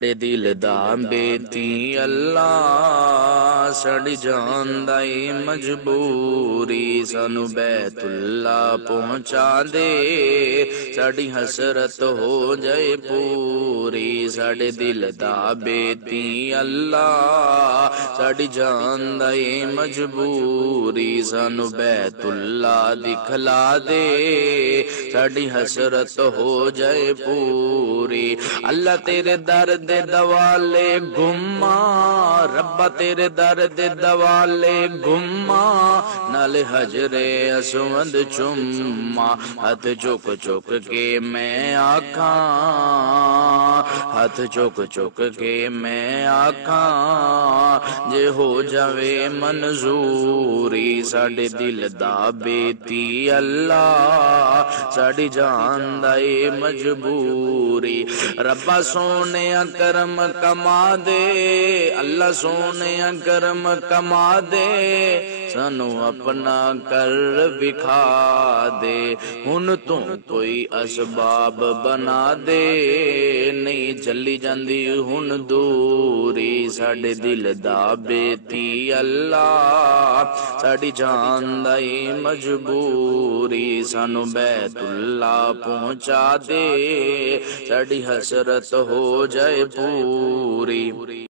دل دا بیتی اللہ سڑی جاندائی مجبوری سانو بیت اللہ پہنچا دے ساڑی حسرت ہو جائے پوری ساڑے دل دا بیتی اللہ ساڑی جاندائی مجبوری سانو بیت اللہ دکھلا دے ساڑی حسرت ہو جائے پوری اللہ تیرے درد دوالے گما ربا تیرے درد دوالے گما نال حجر اسود چما ہاتھ چک چک کے میں آکھاں ہاتھ چک چک کے میں آکھاں جے ہو جاوے منظوری ساڑے دل دا بیتی اللہ ساڑی جان دائی مجبوری ربا سونے کرم کما دے اللہ سونے کرم کما دے سانو اپنا کر بکھا دے ہن تو کوئی اسباب بنا دے نہیں چلی جاندی ہن دوری ساڑے دل دا بیتی اللہ ساڑی جان دائی مجبوری سانو بیت اللہ پہنچا دے ساڑی حسرت ہو جائے پوری